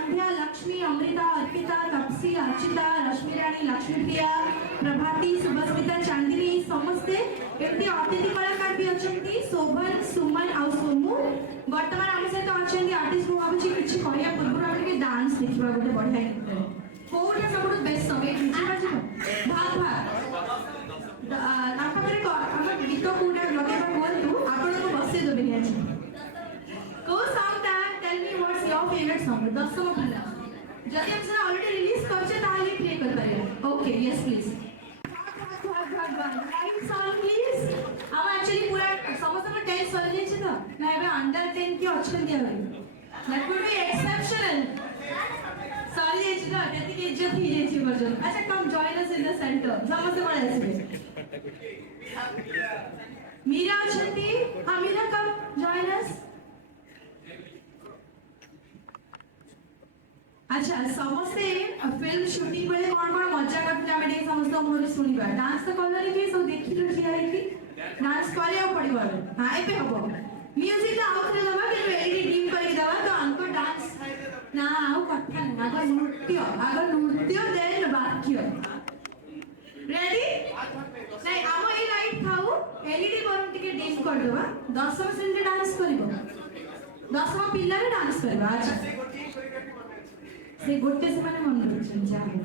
संध्या, लक्ष्मी, अमृता, अर्पिता, तपसी, अर्चिता, रश्मि राणी, लक्ष्मीप्रिया, प्रभाती, सुभस्मिता, चांदिनी समस्ते एमती अतिथि कलाकार भी अछंती शोभन, सुमन और सोमू। वर्तमान आम सहित अछंती आर्टिस्ट को भाबुची किछि कहया पूर्व हम के डांस देखिबा गोटे बढ़िया गीत कोटा सबुठ बेस्ट समय किछि भाग भाग आपन रे हम गीत कोटा लगेबा बोलतु आपन को बसे देबे आज को song that tell me what's your favourite song Dasam पिला जदि हम से ऑलरेडी रिलीज करछे ताली प्ले कर पारे okay yes please right song please हम एक्चुअली पूरा समस्त में 10 सर जे छ ना एबे अंडर 10 के ऑप्शन दिया भाई that would be exceptional sorry जे छ जति के इज्जत ही जे छ वर्जन अच्छा come join us in the centre समस्त पड़े आसे मीरा छंती हां मीरा कम जॉइन अस अच्छा समस्ते फिल्म शूटिंग बेले कोन कोन मजा करते हम देख समस्त मोर सुनिबा डांस तो कलर के सब देखि रखिया है कि डांस करिया पड़िबो हां एबे हबो म्यूजिक ला आउट लबा के एडिट टीम करी दवा तो अंको डांस ना आउ कथा ना आगर नृत्य देन वाक्य रेडी नहीं हम ए लाइट खाऊ एलईडी करू टिके डिम कर दवा 10 सेकंड डांस करिवो 10 पिल्ला रे डांस करबा अच्छा से गोटे से माने मन रखछन जाहे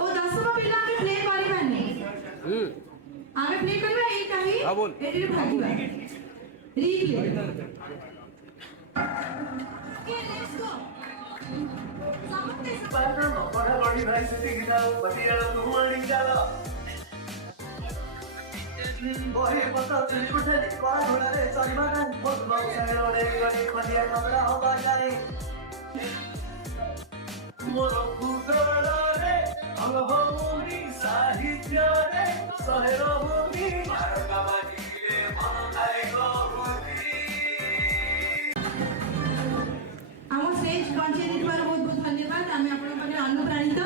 ओ 10 पिल्ला के प्ले करिबानी आमे प्ले करबा एई काही हां बोल एडी भागीबा रीप्ले ओके लेट्स गो समते पाना बड़ा बड़ी भाई से गिना बतिया तुमारी जाला बोहे पता चली उठे कोरा घोड़ा रे चलबा ना बहुत बहुत सारे रे गनी खलिया कमरा होबा जाए मोरो फुटड़ा रे हम होनी साहित्य रे सहरो भूमि मारका बाजीले मन आए गोबुदी आम स्टेज पहुंचे दिवार बहुत बहुत धन्यवाद आमे आपन पने अनुप्राणित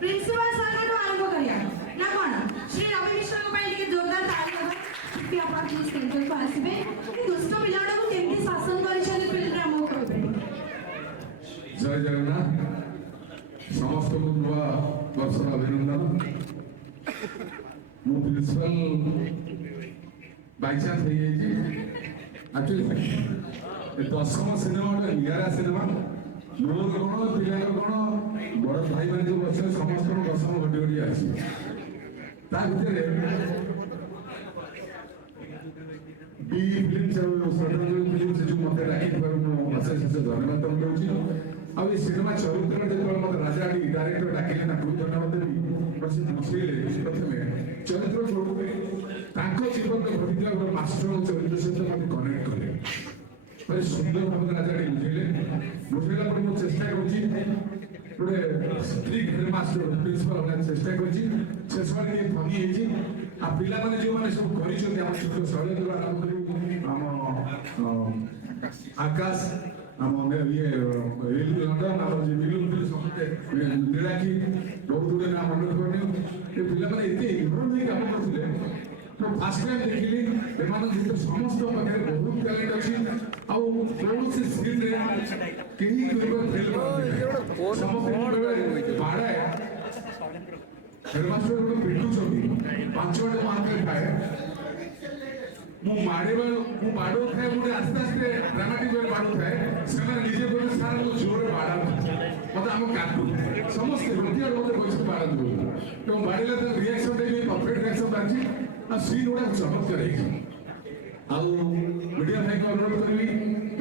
प्रिंसिपल सर को आरंभ करिया ना कोन श्री रवि मिश्र को पई के जोरदार ताली देबा कि आपन प्लीज स्टेज को आसीबे कि दुष्ट पिलाडा को केमती शासन करिसन फिल्म रे हम कहबे जय जगन्नाथ समस्त नुआ वर्षर अभिनंदन मु प्रिंसिपल बाई चांस हो एक्चुअली दशम सिनेमा गोटे निरा सिनेमा मोर कौन पिलार कौन बड़ भाई मैंने जो बस समस्त दशम घटी घटी आसी बी फिल्म फिल्म से जो मत डाकी अशेष धन्यवाद दूसरी अब ये सिनेमा चरित्र जो मत राजा डायरेक्टर डाकिले ना बहुत धन्यवाद देवी प्रसिद्ध बुझेले प्रथमे चरित्र स्वरूप जीवन में घटिया मास्टर चरित्र सहित मत कनेक्ट कले पर सुंदर भाव राजा बुझेले बुझेला पर मैं चेष्टा करूची गोटे स्ट्रिक्ट हेडमास्टर प्रिंसिपल होना चेष्टा करूची शेष वाली ये भागी हेची आ पिला माने जो माने सब करिसोते हम छुट्टी शैलेंद्र आरंभ करी हम आकाश हम ये लंडन हम जे मिलुन पिल समते नीलाकी बहुत गुडे नाम मन करने ए पिला माने एते इम्प्रूव नहीं काम करथिले तो फास्ट टाइम देखिली एमान जे समस्त पाखे बहुत टैलेंट अछि आ कोन से स्क्रीन रे केही करबा फिल्म समस्त बाड़ा हेडमास्टर को पिटू छथि 5 मिनट मार्क खाए मु बाड़ो खाए मुझे आस्ते आस्ते ड्रामाटिक वे बाड़ो खाए सेना निजे बोले सारा लोग जोरे बाड़ा मत हम काटू समस्त रोटी और मते पैसे बाड़ा दो तो बाड़ीला तो रिएक्शन दे परफेक्ट रिएक्शन बाजी आ सीन उडा चमत्कार है आ मीडिया भाई को अनुरोध करबी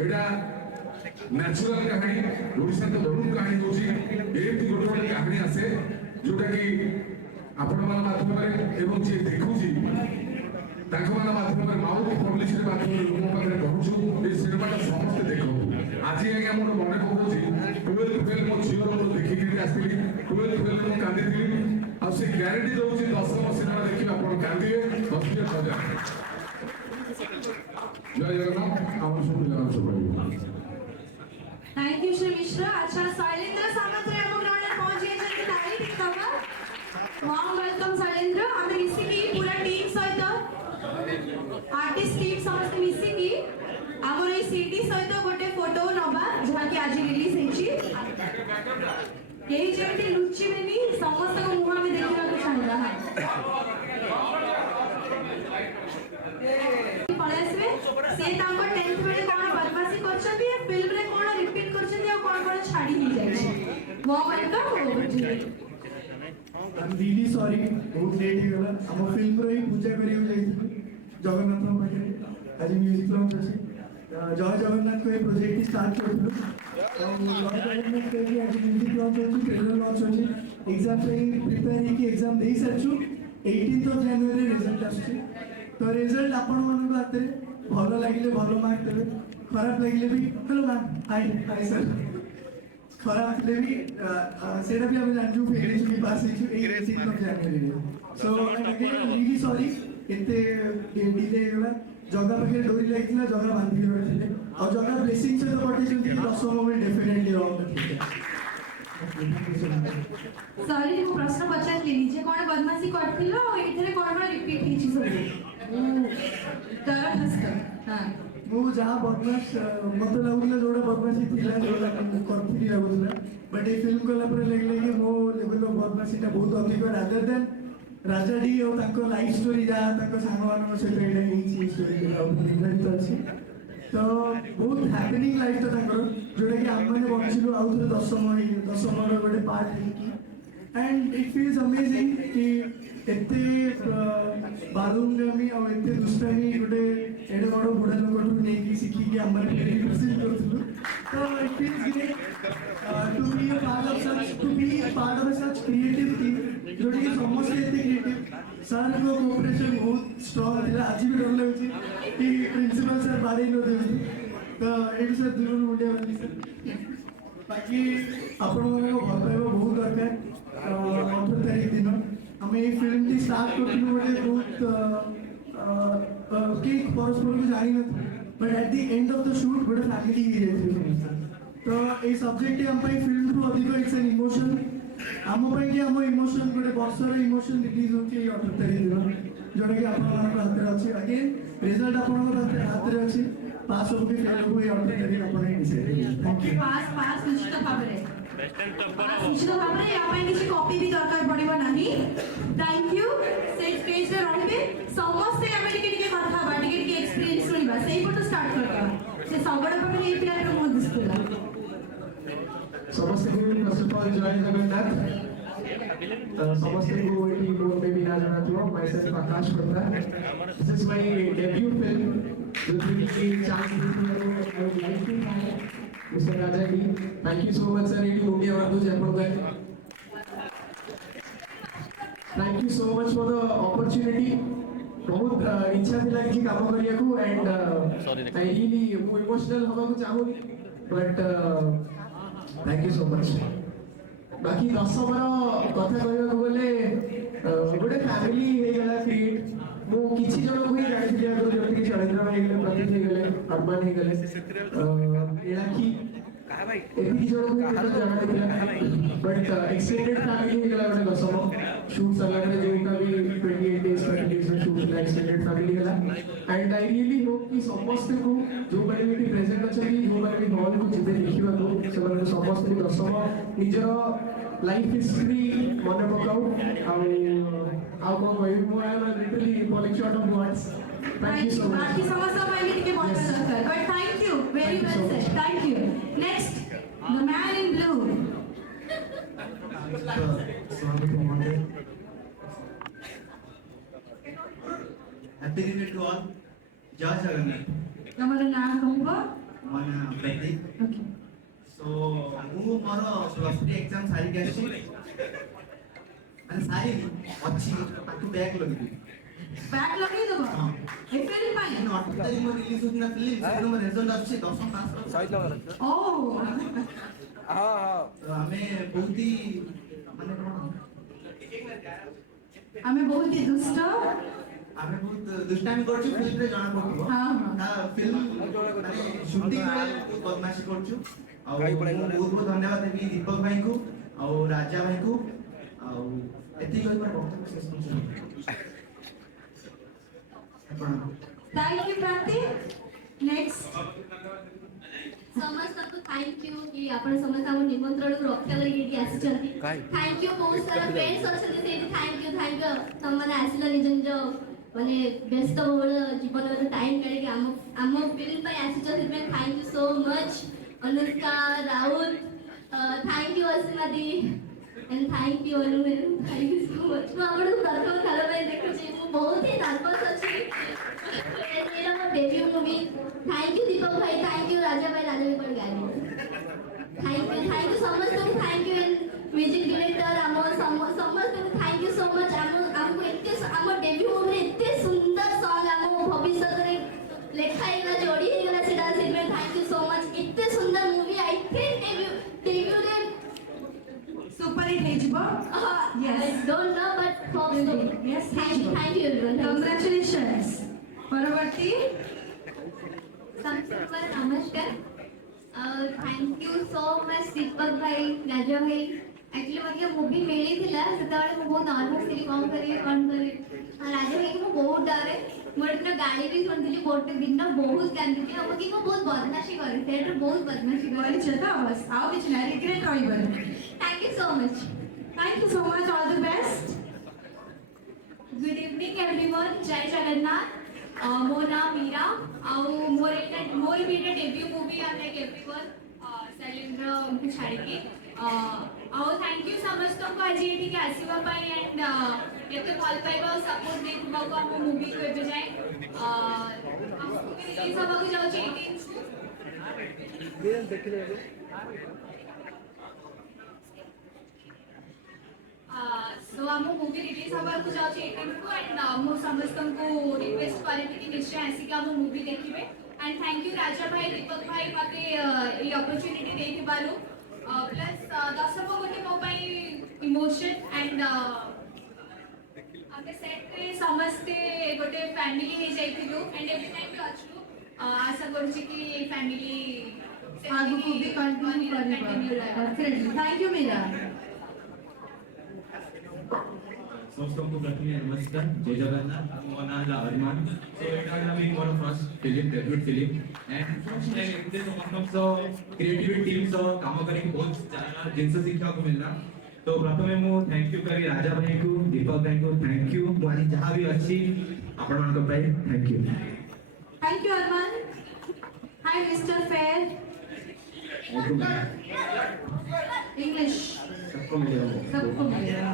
एडा नेचुरल कहानी ओडिसा तो धरुण कहानी होची एती गोटे कहानी आसे जोटा कि आपण मन माध्यम रे एवं जे देखुची ताको मन माध्यम रे माउ पब्लिसिटी माध्यम रे लोक पाखरे पहुंचू ए सिनेमाटा समस्त देखो आज आगे मोर मने पड़ुची 12 फेल मो झियो रो देखि के आस्तिली 12 फेल मो कांदी दिली आ से ग्यारंटी दउची 10 सिनेमा देखि आपण कांदिए 10,000 जय जगन्नाथ आम सब जगन्नाथ सब थैंक यू श्री मिश्रा अच्छा शैलेंद्र सामंत रे हम ग्राउंड में पहुंच गए जल्दी ताली ठीक कबा वार्म वेलकम शैलेंद्र हम मिसी की पूरा टीम सहित आर्टिस्ट टीम समस्त मिसी की हमर ए सीडी सहित गोटे फोटो नबा जहा कि आज रिलीज केही जेमती लुचिबेनी समस्तको मुह हामी देखिरहेको चाहिँदा पळाइसबे से तांको 10th बेले कोन बदमाशी करछथि ए फिल्म रे कोन रिपीट करछथि आ कोन कोन छाडी नि जाइछि वो वेलकम I'm really sorry बहुत लेट ହେଇଗଲା ଆମ ଫିଲ୍ମ ର ହିଁ ପୂଜା କରିବାକୁ ଯାଇଥିଲୁ ଜଗନ୍ନାଥଙ୍କ ପାଖରେ ଆଜି ମ୍ୟୁଜିକ୍ ଲଞ୍ଚ ଅଛି ଜୟ ଜଗନ୍ନାଥ ଏ ପ୍ରୋଜେକ୍ଟ ଷ୍ଟାର୍ଟ କରିଥିଲୁ ଆଉ ଜୟ ଜଗନ୍ନାଥ କହିକି ଆଜି ମ୍ୟୁଜିକ୍ ଲଞ୍ଚ ଅଛି ଟ୍ରେଲର ଲଞ୍ଚ ଅଛି ଏକ୍ଜାମ୍ ପାଇଁ ପ୍ରିପେୟାର ହେଇକି ଏକ୍ଜାମ୍ ଦେଇ ସାରିଛୁ 18th of January ରେଜଲ୍ଟ ଆସୁଛି ତ ରେଜଲ୍ଟ ଆପଣମାନଙ୍କ ହାତରେ ଭଲ ଲାଗିଲେ ଭଲ ମାର୍କ ଦେବେ ଖରାପ ଲାଗିଲେ ବି ହ୍ୟାଲୋ ମ୍ୟାମ୍ ହାଇ ସାର୍ खराब ଥିଲେ ବି ସେଇଟା ବି ଆମେ ଜାଣିଛୁ ଫେରିଛୁ ବି ପାସ୍ ହେଇଛୁ 18th of January so again really sorry ଏତେ ଡିଲେ ହେଇଗଲା ଜଗା ପାଖରେ ଡୋରି ଲାଗିଥିଲା ଜଗା ବାନ୍ଧି ରଖିଥିଲେ ଆଉ ଜଗା ବ୍ଲେସିଂ ସହିତ ପଠେଇଛନ୍ତି କି 10 ମୋମେଣ୍ଟ ଡେଫିନେଟଲି सॉरी ମୁଁ ପ୍ରଶ୍ନ ପଚାରିଲି ଯେ କଣ ବଦମାशी କରିଥିଲ ଏଥିରେ କଣ କଣ ରିପିଟ୍ ହେଇଛି ସବୁ ତାର ହସ୍ତ ହଁ ମୁଁ ଯାହା ବଦମାସ ମତେ ଲାଗୁଥିଲା ଯୋଉଟା ବଦମାସି ଥିଲା ଯୋଉଟା କରିଥିଲି ଲାଗୁଥିଲା ବଟ୍ ଏ ଫିଲ୍ମ କଲା ପରେ ଲାଗିଲା କି ମୋ ଲେଭେଲ୍ ଅଫ୍ ବଦମାସିଟା ବହୁତ ଅଧିକ ରାଦର ଦେନ୍ ରାଜା ଡି ଆଉ ତାଙ୍କ ଲାଇଫ୍ ଷ୍ଟୋରି ଯାହା ତାଙ୍କ ସାଙ୍ଗମାନଙ୍କ ସହିତ ଏଇଟା ହେଇଛି ଷ୍ଟୋରି ଆଉ ନିର୍ଦ୍ଧାରିତ ଅଛି ତ ବହୁତ ହ୍ୟାପେନିଂ ଲାଇଫ୍ଟା ତାଙ୍କର ଯୋଉଟାକି ଆମେମାନେ ବଞ୍ଚିଲୁ ଆଉ ଥରେ ଦଶମର ଗୋଟେ ପାର୍ଟ ହେଇକି एंड इट फील्स अमेजिंग कि एते बालुंगामी और एते दुष्टामी गोटे एडे बड़ बुढ़ा लोक नहीं शिखी कि आम रिप्रेजेंट करूँ तो it feels great to be a part of such creative team जोटा कि समस्त एते क्रिएटिव सर को कोऑपरेशन बहुत स्ट्रांग थिला आज भी डर लगुची कि प्रिंसिपल सर बारे न देबी तो एट सर दूर मुंडिया वाली सर बाकी आपण को भल पाइबा बहुत दरकार 18 तारीख दिन आम ये फिल्म टी स्टार्ट करूँ गोटे बहुत कि परस्पर को जानी न but at the end of the shoot गोटे फैमिली ही जाती तो ये सब्जेक्ट आम फिल्म रु अधिक इट्स एन इमोशन आम कि आम इमोशन गोटे वर्षर इमोशन रिलीज होती 18 तारीख दिन जोटा कि आप हाथ में अच्छे अगेन रिजल्ट आप हाथ में अच्छे पास हो कि फेल हो 18 तारीख आप थैंक यू पास निश्चित भाବରେ निश्चित भाବରେ या ପାଇଁ କିଛି କପି ବି ଦରକାର ପଡ଼ିବ ନାହିଁ थैंक यू से स्टेज रे ରହିବେ ସମସ୍ତେ ଆମେ ଟିକେ ଟିକେ କଥା ହେବା ଟିକେ ଟିକେ एक्सपीरियंस ଶୁଣିବା ସେଇ पटो स्टार्ट करबा से सबड़ पाखरे एई पिलाର मुह दिसुला समस्त को फर्स्ट ऑफ ऑल जय जगन्नाथ समस्त को एटी बोल में भी ना जाना तो my self Akash Patra this is my debut film which will be chance mister Raja ji thank you so much sir एटी मुंडिया वार्दो जयपुर गए thank you so much for the opportunity बहुत इच्छा थी कि काम करिया को एंड आई रियली मो इमोशनल होगा को चाहूनी but thank you so much बाकी दशमर कथा कहवा गले गोटे फैमिली हे गला क्रिएट मो किछि जण को ही जानि दिया तो जति कि चरित्र हे गले प्रतीक हे गले अरमान हे गले एलाखी एति जण को जानि दिया बट एक्सटेंडेड फैमिली हे गला गोटे दशम शूट सरला रे जोटा भी 28 डेज 20 डेज में शूट ला एक्सटेंडेड फैमिली गला एंड आई रियली होप कि समस्त को जो माने भी प्रेजेंट अछी जो माने भी हॉल को जिते देखिबा को से समस्त को दशम निजर लाइफ हिस्ट्री मन पकाऊ आउ को कहबी मो I am literally falling short of words thank you so much बाकी समस्त ପାଇଁ ଟିକେ ମନ ଦରକାର but thank you very well said thank you next the man in blue happy new year to all जय जगन्नाथ तमरो नाम कहबो मोर नाम प्रतीक ओके सो मु मोर प्लस 3 एग्जाम सारी के अछि माने सारी अछि ताकू बैक लगी बैक लगे दबो हां ए फिल्म ପାଇଁ नॉट तारी मोर रिलीज होना फिल्म से मोर रिजल्ट अछि 10 पास साइड लगा ओ हां हां हमें बहुत ही माने कोन हमें बहुत ही दुष्ट आमे बहुत दुष्टामी करछु फिल्म रे जाना पड़तो हां हां ना फिल्म माने शूटिंग रे बदमाशी करछु आ बहुत बहुत धन्यवाद देबी दीपक भाई को और राजा भाई को आ एति कोइ पर बहुत सक्सेसफुल थैंक यू प्रांति नेक्स्ट समस्त को थैंक यू कि आपण समस्त हम निमंत्रण रक्षा करके आसी थैंक यू बहुत सारा फ्रेंड्स अच्छे थैंक यू तुम मैंने आसिल निज निज माने व्यस्त बहुल जीवन टाइम काढ़ी आम फिल्म आसी thank you so much Anushka Raut thank you Asima the and thank you Anu thank you so much मैं आपको प्रथम थर पे देखुची मु बहुत ही नर्वस अछि मेरा मो डेब्यू मूवी थैंक यू दीपक भाई थैंक यू राजा भाई पर गाली थैंक यू समस्त को thank you and music director आम समस्त को थैंक यू सो मच हमको एते आम डेब्यू मूवी एते सुंदर सॉन्ग आम भविष्य रे लेखाइला जोड़ी गला सेटा से थैंक यू सो मच एते सुंदर मूवी आई थिंक डेब्यू रे सुपर हिट हे जिबो yes I don't know but hope so yes thank you everyone congratulations परवर्ती सबसे पर नमस्कार थैंक यू सो मच दीपक भाई राजा भाई एक्चुअली मतलब मूवी मिली थिला सेताळे मु बहुत नर्वस थी कौन करी राजा भाई को बहुत डरे मोर दिन गाड़ी भी सुनथिली गोटे दिन बहुत कांदिली अब कि मु बहुत बदमाशी करी सेट बहुत बदमाशी बोली करी छता बस आओ किछ ना रिग्रेट रहइबन thank you so much thank you so much all the best good evening everyone जय जगन्नाथ मो नाम मीरा आउ मोर भी debut movie I like everyone Shailendra उनको छाड़ी के आउ थैंक यू समस्त को आज ये ठीक आसीबा पाई एंड एते भल पाइबा सपोर्ट देबा को हम मूवी को एबे जाय हम मूवी रिलीज हबा को जाउ 18 सो हम मूवी रिलीज हबा को जाउ 18 को एंड मो समस्त को रिक्वेस्ट करबी कि निश्चय आसी के हम मूवी देखिबे एंड थैंक यू राजा भाई दीपक भाई मते ये अपॉर्चुनिटी देथि बालू प्लस दर्शक गोटे मो पाई इमोशन एंड आमे सेट रे समस्ते गोटे फैमिली हे जाइथिलु एंड एवरी टाइम भी अछु आशा करू छी कि फैमिली आगु को भी कंटिन्यू करिबा डेफिनेटली थैंक यू मीरा समस्तଙ୍କୁ ପ୍ରଥମେ ନମସ୍କାର ଜୟ ଜଗନ୍ନାଥ ମୋ ନାଁ ହେଲା ଅରମାନ ସୋ ଏଟା ହେଲା ବି ମୋର first film debut film and first time ଏତେ ସମସ୍ତଙ୍କ ସହ କ୍ରିଏଟିଭ ଟିମ୍ ସହ କାମ କରିକି ବହୁତ ଜିନିଷ ଶିଖିବାକୁ ମିଳିଲା ତ ପ୍ରଥମେ ମୁଁ ଥ୍ୟାଙ୍କ ୟୁ କରି ରାଜା ଭାଇଙ୍କୁ ଦୀପକ ଭାଇଙ୍କୁ ଥ୍ୟାଙ୍କ ୟୁ ମୁଁ ଆଜି ଯାହା ବି ଅଛି ଆପଣମାନଙ୍କ ପାଇଁ thank you thank you Armaan hi mister fair English सबको मिलेगा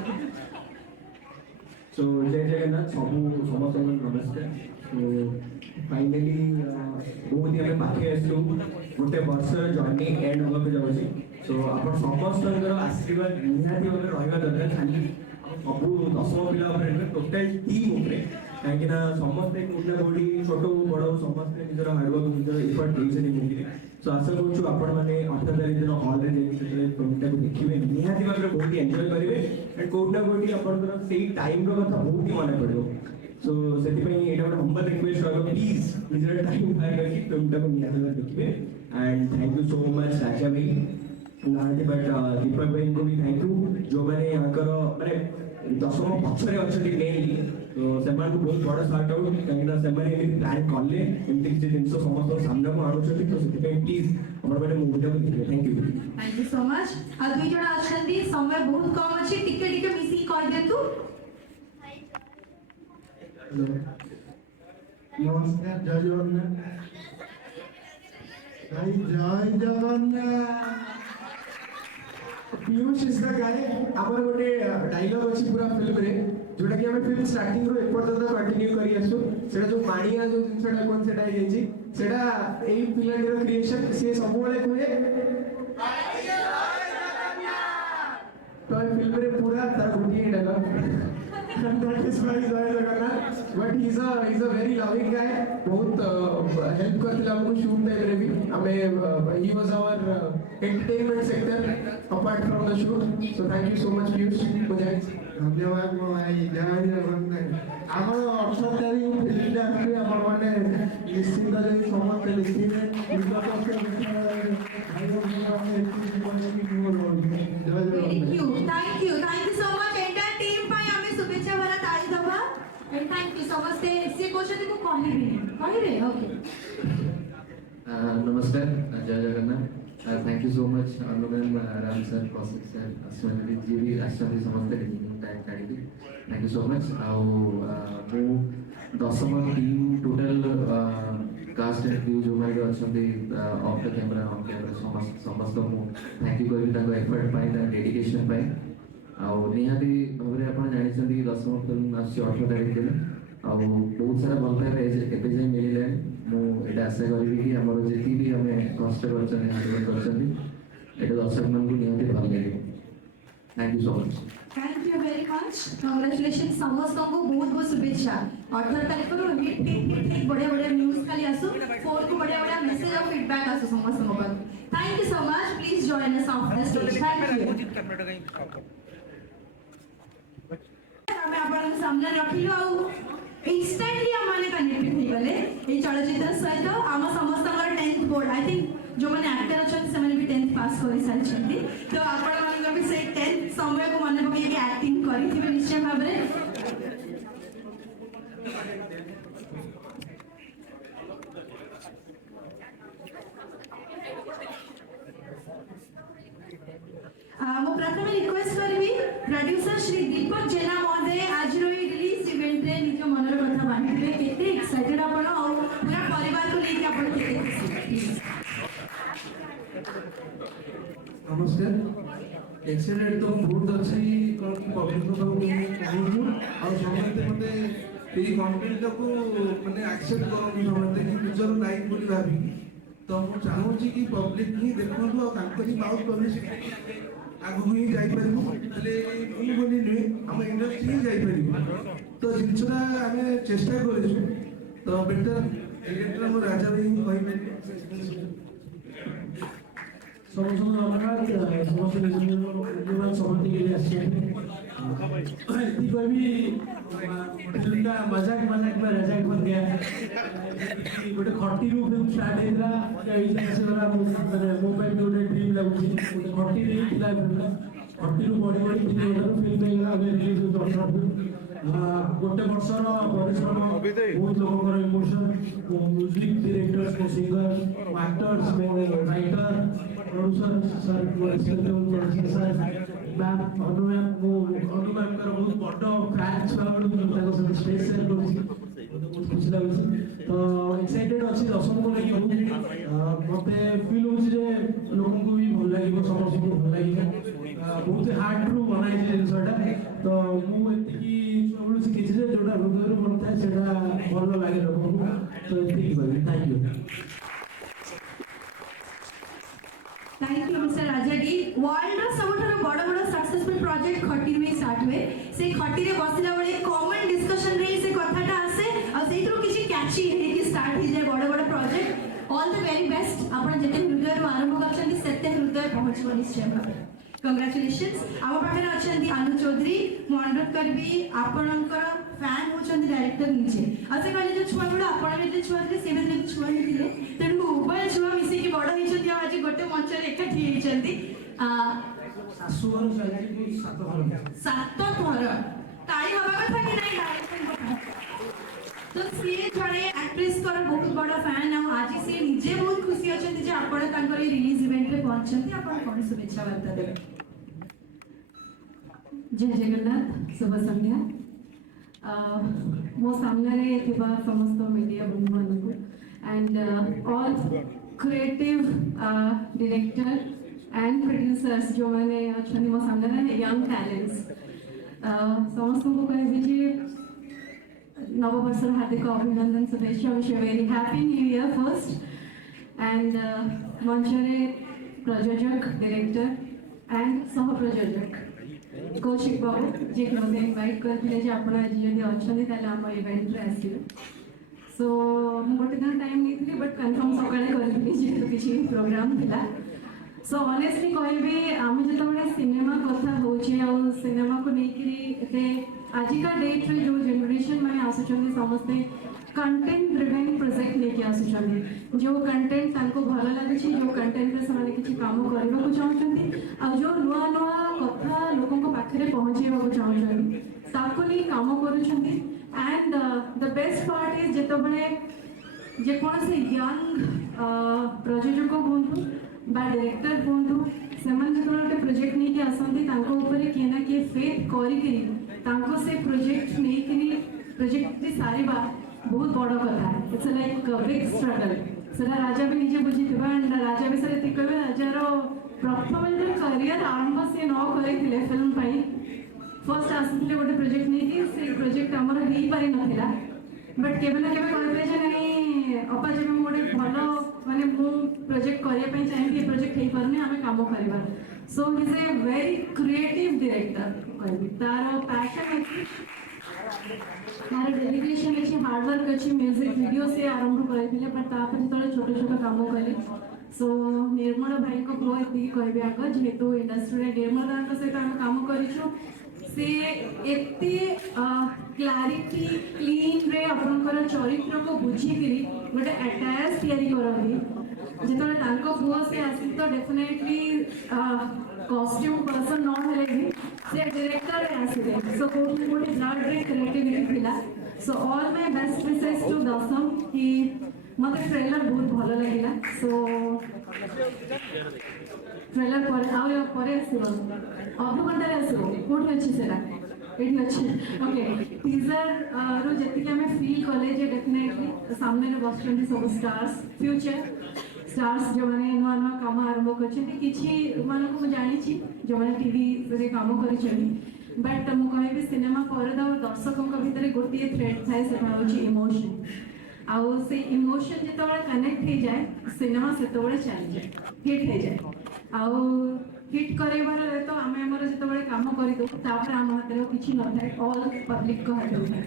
सो जय जगन्नाथ समस्त नमस्कार सो फाइनली बहुत ही आम पाखे आसलु गोटे वर्ष जर्नी एंड होगा जाऊँगी सो आप समस्त आशीर्वाद निहाती भाव रहा दरकार खाली सब दशम पिला टोटाल टीम उपरे कहीं समस्ते कोटा कोटी छोट बड़ समस्ते निजर हार्डवर्क निजर एफर्ट देते मूवी सो आशा करूँ आपण मैंने 18 तारीख दिन हॉल रे फिल्मटा को देखिए निहाती भाव बहुत ही एंजॉय करेंगे एंड कोटा कोटी आपंकर से टाइम कथा बहुत ही मन पड़ो सो से गोटे हम्बल रिक्वेस्ट रहा प्लीज निजर टाइम बाहर करके फिल्मटा को निहाती भाव देखिए and thank you so much Raja भाई नाहांती बट दीपक भाई को भी थैंक यू जो मैंने यहाँ माने दशम पक्षरे अच्छा मेनली तो से बहुत बड़ा स्टार्ट आउट कहीं प्लान कले एमती किसी जिन समस्त सामना को आणुं तो से प्लीज मैंने मूवीटा को देखिए थैंक यू सो मच आ दुई जण अछंती समय बहुत कम अछि टिके टिके मिसी कर देतु नमस्कार जय जगन्नाथ जय Jagannath Piyush is the guy आमर गोटे डायलॉग अछि पूरा फिल्म रे जोटा कि हमें फिल्म स्टार्टिंग रो एपर्यंत कंटिन्यू करी आसु सेटा जो मानिया जो जिनसटा कोन सेटा हे जी सेटा एई पिलाडीर क्रिएशन से सब बेले कुए तो फिल्म रे पूरा तार गोटी dialogue that is why Jai Jagannath but he's a very loving guy बहुत हेल्प करथिला हमको शूट टाइम रे भी हमें he was our entertainment sector apart from the shoot so thank you so much Piyush मुझे धन्यवाद मो भाई जय जगन्नाथ आमर 18 तारीख फिल्मटा आसी हमर माने निश्चित जे समस्त देखिबे उनका तो भाई thank you so much entire team पाई हमें शुभेच्छा वाला ताली दबा एंड थैंक यू समस्ते से कोचते को कहली ओके नमस्कार जय Jagannath thank you so much अनुगन राम सर कौशिक सर अश्वनी जी भी आसती समस्त टाइम काढ़ी थैंक यू सो मच आउ दशम team total cast and crew जो मैंने अच्छा of the camera on camera समस्त थैंक यू करी एफर्ट पाई डेडिकेशन पाई आउ निहाती भाव में आप जानते दशम फिल्म आस 18 तारीख दिन आउ बहुत सारा भल पाइबा एवं जाए मिलला मुझे आशा करी कि आम जी भी आम कष्ट कर दर्शक मान निहाती भल लगे thank you so much thank you very much congratulation समस्त को बहुत बहुत शुभेच्छा 18 तारीख को हिट बढ़िया बढ़िया न्यूज खाली आसू फोन को बढ़िया बढ़िया मेसेज और फीडबैक आसू समस्त को thank you so much please join us of the stage thank you हमें आपन सामने रखियो आ इंस्टेंटली हमने कनेक्टेड हो गले ए चलचित्र सहित आम समस्त 10th बोर्ड आई थिंक जो मैंने एक्टर अच्छा से मैंने भी 10th पास कर सारी तो आपण मान भी से 10th समय को मन पकई एक्टिंग करी निश्चय भाव में मो प्रथम रिक्वेस्ट करी प्रोड्यूसर श्री दीपक जेना महोदय आज रिलीज इवेंट रे निज मनर कथा बांटिबे केते एक्साइटेड आपण और पूरा परिवार को लेके आपण केते नमस्कार एक्साइटेड तो बहुत अच्छी पब्लिक को कहूँ और समझते मते ये कंटेंट को माने एक्सेप्ट करूँ समझते कि निजर लाइक बोली भाभी तो मुझे चाहूँगी कि पब्लिक ही देखो और तांकरी माउथ पब्लिसिटी आगु ही जाई परिबो तले ई बोली नुहे हम इंडस्ट्री ही जाई परिबो तो जिनसरा हमें चेष्टा करिसु तो बेटर डायरेक्टर हम राजा भाई कहिबे समस्त धन्यवाद समस्त मूल्यवान समर्थी के लिए भी फिल्म का मजाक मजाक में रजाक बन गया गोटे खटी रू फिल्म स्टार्ट होता माने मोबाइल में गोटे ड्रीम लगुची खटी नहीं थिला फिल्म खटी रू बड़ी बड़ी फिल्म फिल्म रिलीज होता गोटे वर्षर परिश्रम बहुत लोकर emotion music directors singer actors writer producer sir sir ma'am Anu ma'am का बहुत बड़ फैन छुआ स्टेज शेयर कर बहुत खुशी लगे तो एक्साइटेड अच्छी दर्शक को लेकिन मत फिल हो लोक भी भल लगे समस्त को भल लगे बहुत हार्ड रू बनाई जिनसा तो मुझे शिखी जोटा हृदय बनता है भल लगे लोक तो thank you thank you mister Raja D world रो सबठार बड़ बड़ सक्सेसफुल प्रोजेक्ट खटी में स्टार्ट हुए से खटी रे बसिला बेले कॉमन डिस्कशन रे से कथाटा आसे और सेइतरो किछि कैची हे कि स्टार्ट हो जाए बड़ बड़ project all the very best आपण जते हृदय रो आरंभ करछन सेते हृदय पहुंचबो निश्चय भाबे कंग्रेचुलेशंस आम पाखे अच्छा अनु चौधरी मु अनुरोध करी आपणकर फैन होती डायरेक्टर निजे आ से कहले जो छुआ गुड़ा आपण छुआ थे से छुआ नहीं थे तेणु उभय छुआ मिसिकी बड़ होती आज गोटे मंच एकाठी होती शाशुघर सात घर ताली हवा कथा कि नहीं तो सी जड़े एक्ट्रेस बहुत बड़ फैन आज सी निजे बहुत खुशी अच्छा आपण रिलीज इवेंट रे पहुंचते आप कौन शुभेच्छा वार्ता देवे जय जगन्नाथ शुभ संध्या मो सामने समस्त मीडिया बंधु मान and all creative director and producers जो मैंने अच्छा मो सामने यंग टैलेंट्स समस्त को कहे नववर्षर हार्दिक अभिनंदन शुभेच्छा wish very happy new year first and मंचरे प्रयोजक डायरेक्टर एंड सह प्रयोजक कौशिक बाबू जी मत इनवाइट करते आप आज जब अच्छा आम इवेंट आसवे सो गोटे दिन टाइम नहीं बट कन्फर्म सकाଳେ करी जेहतु किसी प्रोग्राम थिला सो ऑनेस्टली कहबी आम जो सिनेमा कथा होचे आ सिनेमा को लेकिन आजिका डेट रे जो जनरेशन मैंने आसुचंदी समस्ते कंटेंट ड्रिवेन प्रोजेक्ट लेके आसुचंदी जो कंटेंट तांको भल लागुची जो कंटेंट रे समाने किछि काम करबा को चाहउचंदी आ जो नुआ नुआ कथा लोकन को पाखरे पहुंचेबा को चाहउचंदी ताको नै काम करूचंदी and the best part is जेतबळे जे कोन से यंग प्रयोजक को बोलतो बा डायरेक्टर हुंतु सेमान जतबे गोटे प्रोजेक्ट नहीं कि आसंती तांको ऊपर किए ना किए फेथ करिकरी तांको से प्रोजेक्ट नहीं कि प्रोजेक्ट की सारी बात बहुत बड़ कथा इट्स लाइक बिग स्ट्रगल सेटा राजा भी निजे बुझीथिबा एंड राजा भी से कहबे राजार प्रथम जो करियर आरंभ से न करे फिल्म पाई फर्स्ट आसते गोटे प्रोजेक्ट नहीं कि से प्रोजेक्ट आमर हो पारि नथिला बट केबे ना केबे कहबे जे नहीं अपा जे हम गोटे भलो माने मु प्रोजेक्ट करिया पई चाहे कि प्रोजेक्ट हे परने हमें काम करबा so he is a very creative director कहबी तार पैशन है तार डेडिकेशन अच्छी हार्डवर्क अच्छी म्यूजिक वीडियो से आरंभ करथिले पर तापर जतले छोटे छोटे काम कले सो निर्मल भाई को प्रो एति कहबे आग जेहेतु इंडस्ट्री रे निर्मल दान सहित हम काम करिछु से एते क्लैरिटी क्लीन रे आपनकर चरित्र को बुझी करी गोटे अटैच तयारी करथि जेतले तांको पुओ से आसी तो डेफिनेटली कॉस्ट्यूम पर्सन न हेले भी से डायरेक्टर रे आसी सो कोठी मोठी ब्लड रे क्रिएटिविटी थिला so all my best wishes to Dasam कि मते ट्रेलर बहुत भलो लागिला सो ट्रेलर पर आउ पर आसीबो अधघंटा रे आसीबो कोठी अछि सेरा एठी अछि ओके टीजर रो जति के हमें फील कॉलेज डेफिनेटली सामने रे बसचंदी सब स्टार्स फ्यूचर स्टार्स जो माने नवा नवा काम आरंभ करछथि किछि माने को जानि छी जो माने टीवी रे काम करिछथि बट मु कहबी सिनेमा परदा और दर्शकों के भीतर गोटिए थ्रेड थाए से होछि इमोशन आउ से इमोशन जेतबे कनेक्ट हो जाए सिनेमा सेतबे चल जाए हिट हो जाए आउ हिट करेबार तो आमे हमर जेतबे काम करि दो तापर हम हाथ किछि न थाए ऑल पब्लिक को हाथ थाए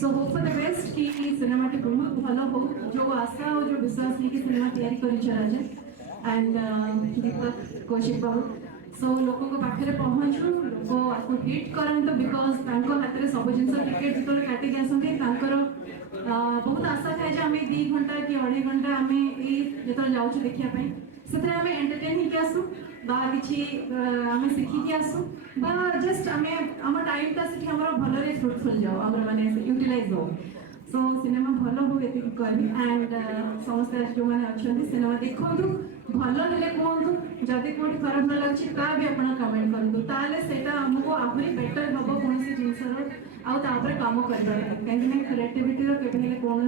so hope for the best कि सिनेमा टी बहुत भलो हो जो आशा और जो विश्वास लेके सिनेमा तैयारी करि चला जाए एंड दीपक कौशिक बाबू सो लोगों को पाखे पहुँचू लोग आपको हिट करंतु बिकॉज तांको हाथ में सब जिन टिकेट जो काटिक आसती बहुत आशा थाए आम 2 घंटा कि 2.5 घंटा आम जो जाऊँ देखापी से आम एंटरटेन होकर आसू कि आम शिखिकी आसू जस्ट आम टाइमटा से भल फ्रुटफुल जाओ आम मैंने यूटिलाइज हो सो सिनेमा भल हो ये कहबी एंड समस्ते जो मैंने अच्छा सिनेमा देखु भल हेले कहतु जदि कौट खराब न लगे ता भी आप कमेंट करूँ ताले सेटा हमको आहरी बेटर हम कौन जिनसर आउे कम कर कहीं क्रिएटिविटी के कौन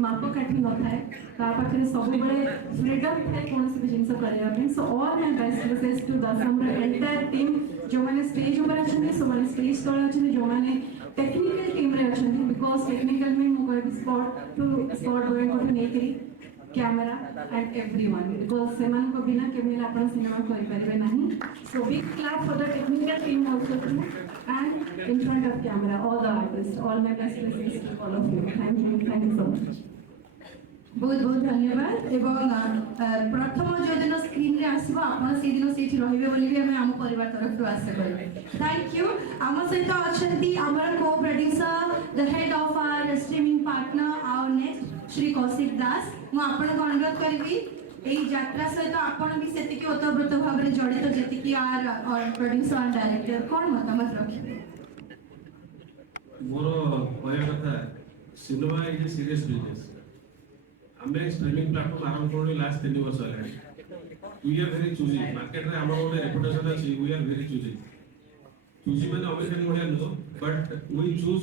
मापकाठी न थाए पाखे सब फ्रीडम थाए कौन भी जिन करने so all my best wishes to Dasam entire team जो मैंने स्टेज ऊपर अच्छा सो मैंने स्टेज तले अच्छा जो मैंने टेक्निकल टीम रे अच्छा बिकॉज टेक्निकल में मुझे स्पॉट टू स्पॉट गोइंग को नहीं कैमरा एंड एवरीवन बिकॉज सेमान को बिना केवल आपण सिनेमा करि परबे नहीं so big clap for the technical team also too and in front of camera all the artist all my best wishes to all of you thank you so much बहुत बहुत धन्यवाद एवं प्रथम जो दिन स्क्रीन रे आसीबो आपण से दिन सेठी रहिबे बोली भी हम परिवार तरफ तो आशा करबे थैंक यू आम सहित अछंती हमर co producer the head of our streaming partner our next Shri Kaushik Das मु आपण को अनुरोध करबी एई यात्रा सहित आपण भी सेति की ओतप्रोत भाव रे जड़ित जेति की आर प्रोड्यूसर एंड डायरेक्टर कोन मतामत रखिबे मोर कहया कथा cinema is a serious business हमें स्ट्रीमिंग प्लेटफॉर्म आरंभ करनी लास्ट 3 वर्ष है we are very choosy market रे हमर गोटे रेपुटेशन अछि we are very choosy choosy माने अमेरिकन मोडिया no but we choose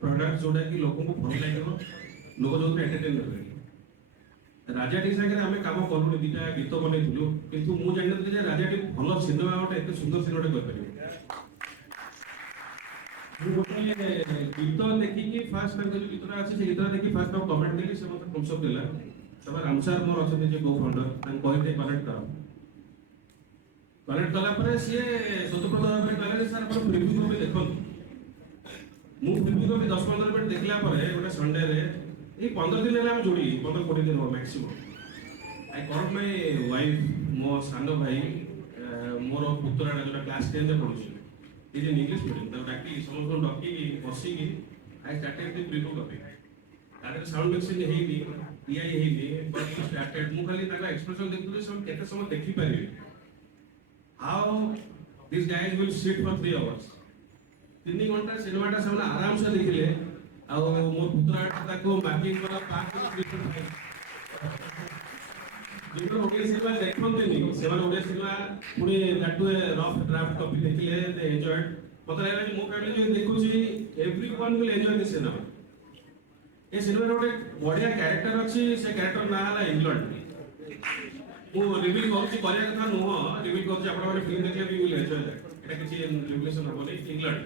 product जोडा कि लोगों को भल लागो लोग जो एंटरटेन करबे राजा टी संगे हमें काम करू दिटा गीत बनेथिलु किंतु मु जानत जे राजा टी भलो सिनेमा गोटे एते सुंदर सिनेमा कर परिबे गीत देखिकी फास्ट जो गीतरा अच्छे से गीतरा देखी फास्ट कमेंट देली से मत थम्स अप देला तब रामसार मोर अछन जे को फाउंडर तन कहते कनेक्ट कला पर से स्वतंत्र भाव में कहले सर अपन प्रीव्यू को भी देखो मु प्रीव्यू को भी 10-15 मिनट देखला पर गोटे संडे रे ए 15 दिन हम जोड़ी 15-20 दिन हो maximum I call my wife मो सानो भाई मोर पुत्रा जो क्लास 10 रे पढुछि इज इन इंग्लिश मीडियम तो डाकी समस्त डॉकी बसी की I started the preview copy तारे साउंड मिक्सिंग हेई ईआई हेई बट स्टार्टेड मु खाली ताका एक्सप्रेशन देखुले सब केते समय देखि पारिबे how this guys will sit for 3 hours 3 घंटा सिनेमाटा सब आराम से देखिले आ मोर पुत्रा ताको मार्किंग करा 5 क्रिकेट जो ओडिया सिनेमा देखते से ओडिया सिनेमा पुणी that too a rough draft copy देखिए दे एंजॉयड मत लागला कि मो फैमिली जो देखुची everyone will enjoy this cinema a cinema रे बढ़िया कैरेक्टर अछि से कैरेक्टर ना हला इंग्लैंड वो रिवील करछि करिया कथा नुह रिवील करछि आपण माने फिल्म देखले भी विल एंजॉय एटा किछि रिविलेशन होबनी इंग्लैंड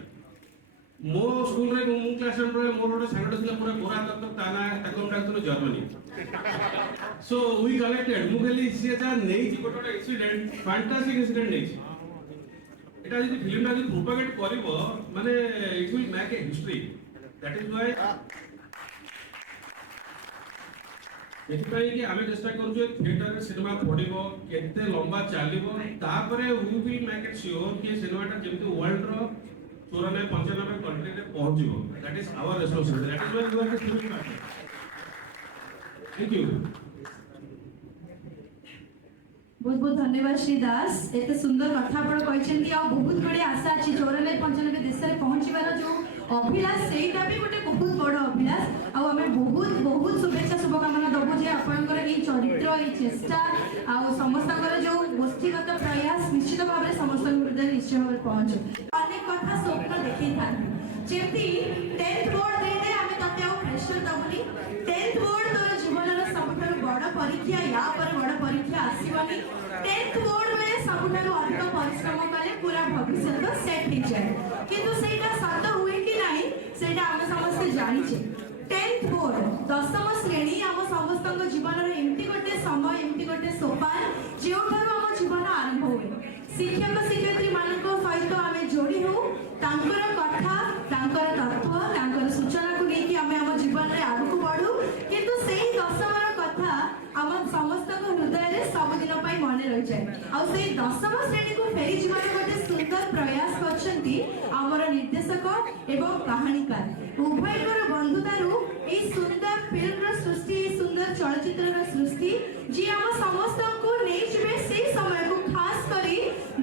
मो स्कूल रे मो क्लास रे मोर गोटे सांगड थिला पूरा गोरा तक ताना ताको doctor Germany so we collected मु कहली से जा नै छी गोटे एक्सीडेंट फैंटास्टिक इंसिडेंट नै छी एटा जदि फिल्म टा जदि प्रोपागेट करबो माने it will make a history that is why एथिपाई कि आमे चेष्टा करू जे थिएटर रे सिनेमा पडिबो केते लंबा चालिबो तापरे we will make it sure कि सिनेमा टा जेमति वर्ल्ड रो 94-95 कंट्री रे पहुंचिबो that is our responsibility that is why we are the film thank you बहुत बहुत धन्यवाद श्री दास एते सुंदर कथा आपण कहछन्ती आ बहुत बड़ी आशा अछि 94-95 देश रे पहुंचीबार जो अभिलाष सेटा भी गोटे बहुत बड़ अभिलाष आ हमें बहुत बहुत शुभेच्छा शुभकामना दबो जे आपनकर ए चरित्र ए चेष्टा आ समस्तकर जो गोष्ठीगत प्रयास निश्चित भाव में समस्त हृदय निश्चय भाव पहुंच अनेक कथा स्वप्न देखि था जेती 10th बोर्ड दे दे हमें तते आ प्रेशर दबुनी 10th बोर्ड तोर जीवन रो सबठर बड़ परीक्षा या पर बड़ परीक्षा आसीबनी 10th बोर्ड में सबठर अधिक परिश्रम कले पूरा भविष्य सेट हो जाए किंतु सेटा सत हुए कि नहीं सेटा हम समस्त जानि छे 10th बोर्ड दशम श्रेणी हम समस्त जीवन रो एमती गोटे समय एमती गोटे सोपान जेउठार हम जीवन आरंभ हुए शिक्षक शिक्षयित्री मानको सहित आमे जोड़ी हो तांकर कथा तांकर तत्व तांकर सूचना को लेके आमे हम जीवन रे आगु बढ़ू किंतु सेही दशमर कथा हम समस्त हृदय रे सब दिन पई मने रहि जाय आ सेही दशम श्रेणी को फेरी जीवन गोटे सुंदर प्रयास करछंती हमर निर्देशक एवं कहानीकार उभयकर बंधुतारू ए सुंदर फिल्म रो सृष्टि सुंदर चलचित्र रो सृष्टि जे हम समस्त को नै जिवे से समय को खास करी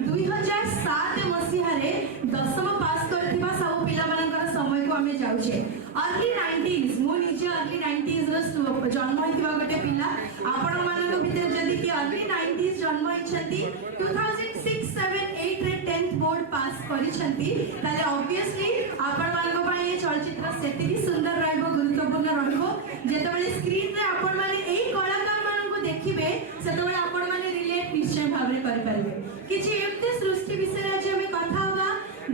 2007 मसीहा रे दशम पास करथिबा सब पिला मानकर समय को हमें जाउछे अर्ली 90s मो निजे अर्ली 90s रो जन्म हितबा गोटे पिला आपण मानक भीतर जदी कि अर्ली 90s जन्म हिछंती 2006 7 8 रे 10th बोर्ड पास करिसंती ताले ऑब्वियसली आपण मानक पई ए चलचित्र सेति सुंदर रहबो गुरुत्वपूर्ण रहबो जेतबेले स्क्रीन रे आपण माने एई कलाकार मानक देखिबे सेतबेले आपण माने रिलेट निश्चय भाबरे कर परबे किछि एते सृष्टि विषय आज हमें कथा होगा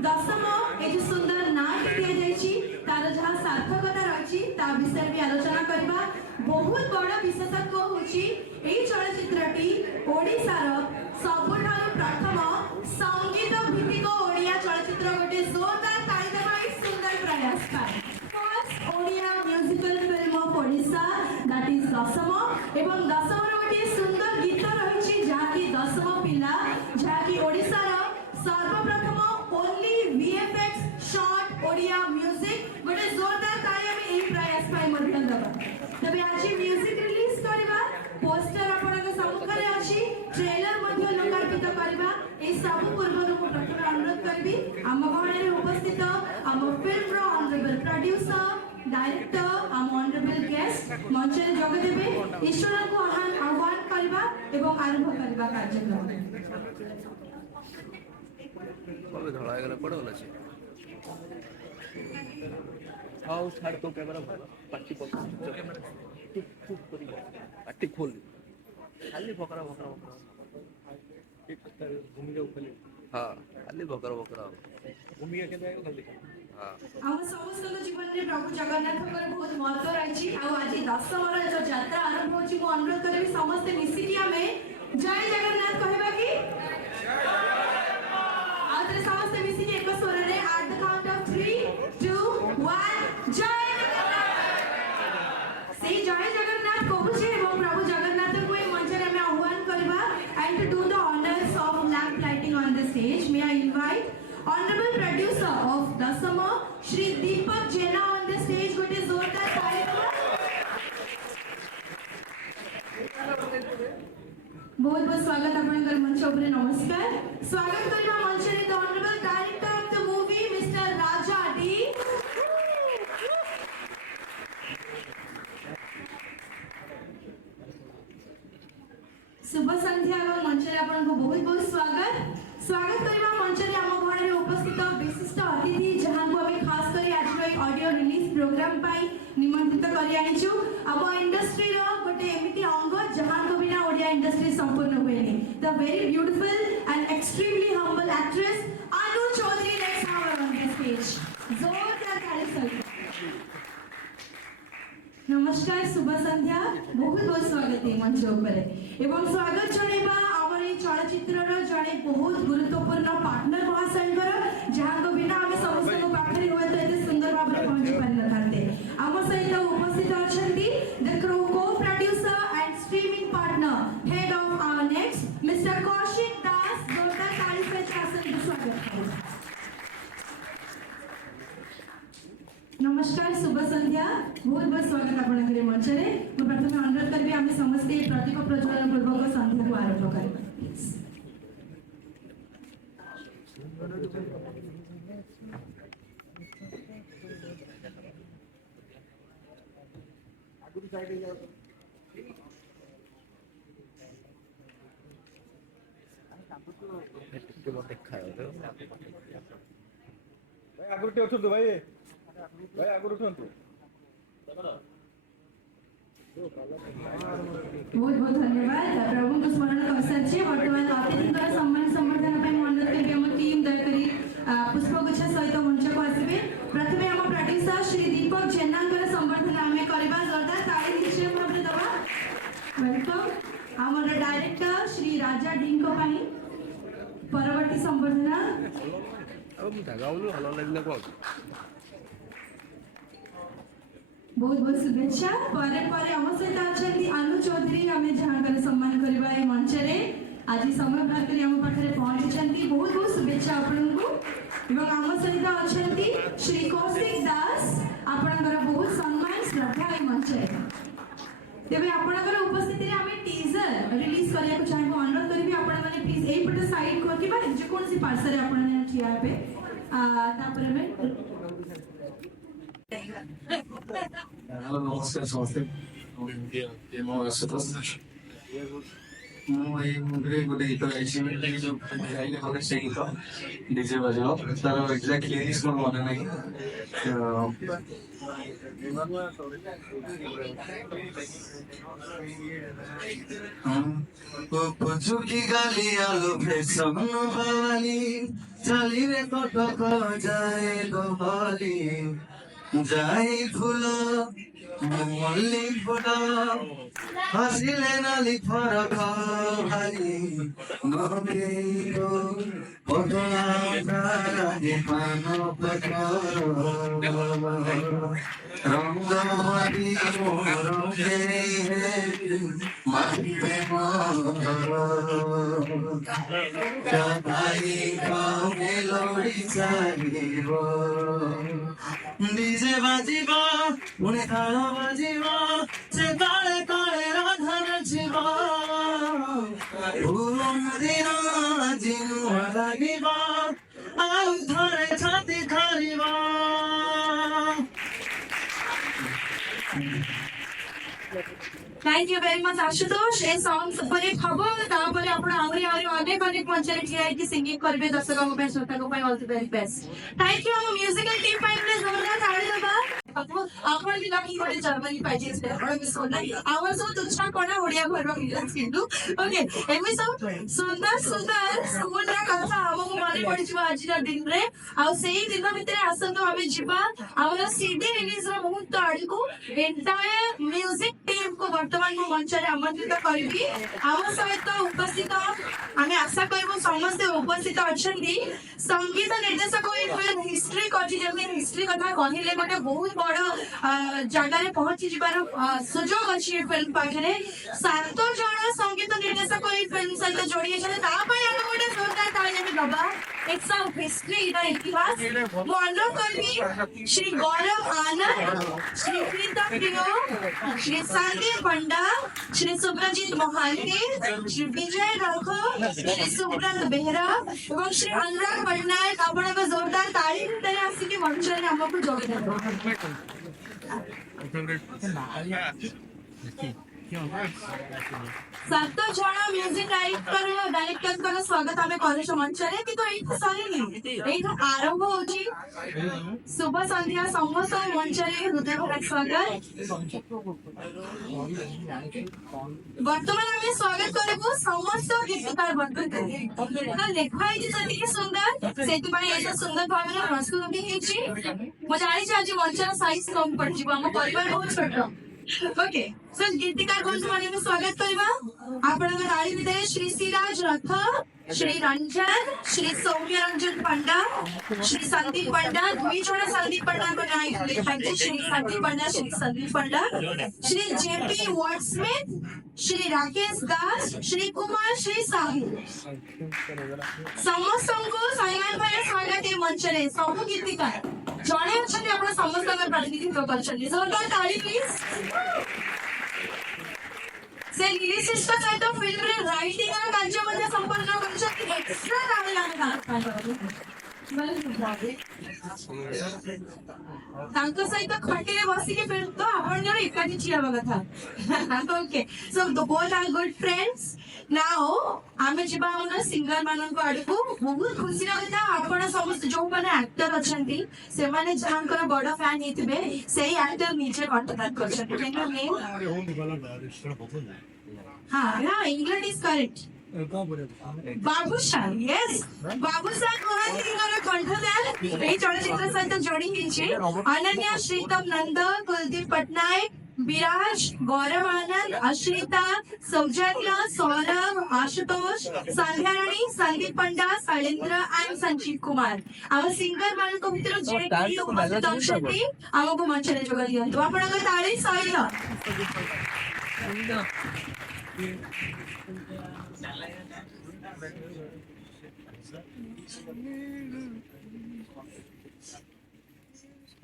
दशम ए जो सुंदर नाट दिया जायछि तार जहां सार्थकता रहिछि ता विषय भी आलोचना करबा बहुत बड़ विशेषत्व होछि एई चलचित्रटी ओडिसा रो सबठारो प्रथम संगीत भित्तिक ओडिया चलचित्र गोटे जोरदार ताली देबा सुंदर प्रयास पाए first Odia musical film of Odisha that is दशम एवं दशम रो गोटे सुंदर गीत रहिछि जाकी दशम पिला जाकी ओडिसा रो सर्वप्रथम only VFX short Odia music गोटे जोरदार ताली हम एई प्रयास पाए मध्य दबा तबे आज म्यूजिक रिलीज करबा पोस्टर आपनक सम्मुख रे अछि ट्रेलर मध्य लोकार्पित करबा ए सब पूर्व को प्रथम अनुरोध करबी हम गहणे रे उपस्थित हम फिल्म रो ऑनरेबल प्रोड्यूसर डायरेक्टर हम ऑनरेबल गेस्ट मंच रे जोग देबे ईश्वर को आह्वान करबा एवं आरंभ करबा कार्यक्रम कबे धड़ा गला पड़ गला छी आओ छाड़ तो कैमरा पार्टी पर कैमरा चुप चुप करी पार्टी खोल खाली भकरा भकरा भकरा एक घूम जाओ खाली हां खाली भकरा भकरा घूम के केते आयो खाली हां हम समस्त जीवन रे प्रभु जगन्नाथकर बहुत महत्व रहिछि आ आज दशमर जो यात्रा आरंभ होछि मो अनुरोध करबी समस्त मिसी कि हमें जय जगन्नाथ कहबा की आदर समस्त मिसी कि एक स्वर रे एट द काउंट ऑफ 3 2 1 जय जगन्नाथ से जय जगन्नाथ कहूछे एवं प्रभु जगन्नाथ को ए मंच रे हमें आह्वान करबा and to do the honours of lamp lighting on the stage may I invite Honorable producer of Dasama, Shri Deepak Jena on the stage. Good is जोरदार ताली बहुत बहुत स्वागत आपनकर मंच ऊपर नमस्कार स्वागत करबा मंच रे the honourable director of the movie mister Raja D शुभ संध्या और मंच रे आपन को बहुत बहुत स्वागत करबा मंच रे हम घर रे उपस्थित विशिष्ट अतिथि जहां को हमें खास कर आज एक ऑडियो रिलीज प्रोग्राम पाई निमंत्रित करि आनिछु अब इंडस्ट्री रो गोटे एमिति अंग जहां को बिना ओडिया इंडस्ट्री संपूर्ण होएनी the very beautiful and extremely humble actress Anu Chaudhary let's have her on the stage जोरदार ताली से नमस्कार शुभ संध्या बहुत बहुत स्वागत है मंच ऊपर एवं स्वागत जणेबा हमर ए चलचित्र रो जणे बहुत गुरुत्वपूर्ण पार्टनर महाशयकर जहां को बिना हम समस्त को पाखरे होय तो एते सुंदर भाव रे पहुंच पारि न थाते हम सहित उपस्थित अछंती the co producer and streaming partner head of our next mister Kaushik Das जोरदार ताली से शासन स्वागत करें। नमस्कार शुभ संध्या बहुत बहुत स्वागत आपण के मंच रे मैं प्रथम अनुरोध करबी आमे समस्त प्रतीक प्रज्वलन पूर्वक संध्या को आरंभ करबा बहुत बहुत धन्यवाद प्रभु को स्मरण कर साचे वर्तमान अतिथि का सम्मान संवर्धन पे अनुरोध करबी हम टीम दयकरी पुष्पगुच्छ सहित मंच को आसीबे प्रथमे हम प्रोड्यूसर श्री दीपक जेन्नांकर संवर्धन हमें करबा जोरदार ताली निश्चय भाव रे दबा वेलकम हमर डायरेक्टर श्री राजा डिंग को पाई परवर्ती संवर्धना अब जगाउनु हल्ला लागला को बहुत बहुत शुभेच्छा परे परे हम सहित अछंती अनु चौधरी हमें जहां कर सम्मान करबा ए मंच रे आज समय बाहर करी हम पाखरे पहुंचछंती बहुत बहुत शुभेच्छा आपन को एवं हम सहित अछंती श्री कौशिक दास आपनकर बहुत सम्मान श्रद्धा ए मंच रे तेबे आपनकर उपस्थिति रे हमें टीजर रिलीज करिया को चाहबो अनुरोध करबी आपन माने प्लीज एई पटे साइड को किबा जे कोन सी पार्सल रे आपन ने ठिया पे तापर में हेलो नमस्कार समस्ते ମୋ ଆଶୁତୋଷ ମୁଁ ଏଇ ମୁଭିରେ ଗୋଟେ ଗୀତ ଗାଇଛି ଯୋଉ ଗାଇଲେ ହବ ସେଇ ଗୀତ ଡିଜେ ବାଜିବ ତାର ଏକ୍ସାକ୍ଟ ଲିରିକ୍ସ ମୋର ମନେ ନାହିଁ পুচুকি গালি আলো ফেসন বালি চালি রে কটক যায় গহলি যাই ফুল মল্লিক ফুল হাসিলে নালি ফরক ভারি নকেই পটলা হে পান পটর রঙ্গমারি রঙ্গে মাটিতে কাদাই কামে লড়ি চালিব ডিজে বাজিব পুনে তাল বাজিব সে কালে কালে রাধা নাচিব পুরন দিন জিনু লাগিব আউ ধরে ছাতি ধরিব thank you very much Ashutosh a song पर एक खबर तापर आपण आउरी आउरी अनेक अनेक मंच रे ठिया की सिंगिंग करबे दर्शकों को श्रोता को all the very best thank you हम म्यूजिकल टीम पाई प्लीज जोरदार ताली दबा आपण की लकी होले जर्मनी पाइजे से आपण मिस होना आवाज तो तुच्छा कोना ओडिया घरवा मिलन किंतु ओके एमी सब सुंदर सुंदर स्कूल रा कथा हमको माने पड़ी छ आज रा दिन रे आ सेही दिन भितर आसन तो हमें जीवा आवर सीडी रिलीज रा बहुत आड़ी को एंटायर म्यूजिक टीम को वर्तमान को मंच रे आमंत्रित करबी आम सहित उपस्थित हमें आशा करबो समस्त उपस्थित अछंती संगीत निर्देशक फिल्म हिस्ट्री कथि जेमे हिस्ट्री कथा कहिले गोटे बहुत बड़ जगह पहुंची जीवार सुजोग अच्छी फिल्म पाखे 7 जन संगीत निर्देशक फिल्म सहित जोड़ी गोटे जोरदार ताली दबा इट्स ऑफ हिस्ट्री इतिहास मु अनुरोध करबी श्री गौरव आनंद श्री प्रीता प्रियो श्री शांति पंडा श्री सुब्रजीत मोहांती श्री विजय राघव श्री सुब्रत बेहरा और श्री अनुराग पटनायक आपण जोरदार ताली भितर आसिक मंच रे हमको जोड़ी सात जन म्यूजिक डायरेक्टर स्वागत आम कर मंच में सर आरंभ हो शुभ संध्या समस्त मंच हृदय स्वागत बर्तमान आम स्वागत करू समस्त गीतकार लिखाई सुंदर से सुंदर भाव में प्रस्तुत मुझे आज मंचर साइज कम पड़ परिवार बहुत छोट ओके सो गीतिकार बंधु मान स्वागत करवा आपण ताली भितर श्री श्रीराज रथ श्री रंजन श्री सौम्य रंजन पंडा श्री संदीप पंडा दुई जन संदीप पंडा को नाम लिखा है श्री संदीप पंडा श्री संदीप पंडा श्री जेपी वर्डस्मिथ श्री राकेश दास श्री कुमार श्री साहिल समस्त को साइमान भाई स्वागत है मंच रे सब गीतिकार जणे अछन आपण समस्त का प्रतिनिधित्व करछन जोरदार ताली प्लीज से लिरिसिस्ट सहित फिल्म रे राइटिंग आ कार्य मध्ये संपर्क करछन एक्स्ट्रा रावे आमे तांको सहित खटे रे बसी के फिल्म तो आपण जण एकाठी छियाबा कथा okay so the both are good friends now आमे जिबा हमर सिंगर मानन को आडको बहुत खुशी लगता आपण समस्त जो माने एक्टर अछंती से माने जानकर बड़ फैन हेतिबे सेही एक्टर नीचे कांटेक्ट करछन कैन यू नेम हां English is correct Babushan yes Babushan महासिंगर कंठदार ए चलचित्र सहित जोड़ी हिचे अनन्या श्रीतम नंद कुलदीप पटनायक विराज गौरव आनंद अश्रिता सौजन्य सौरभ आशुतोष संध्याराणी संदीप पंडा शैलेंद्र एंड संजीव कुमार आम सिंगर मान को भितर जे कि उपस्थित अछंती हमको मंच रे जोग दियंतु आपण को ताली सहित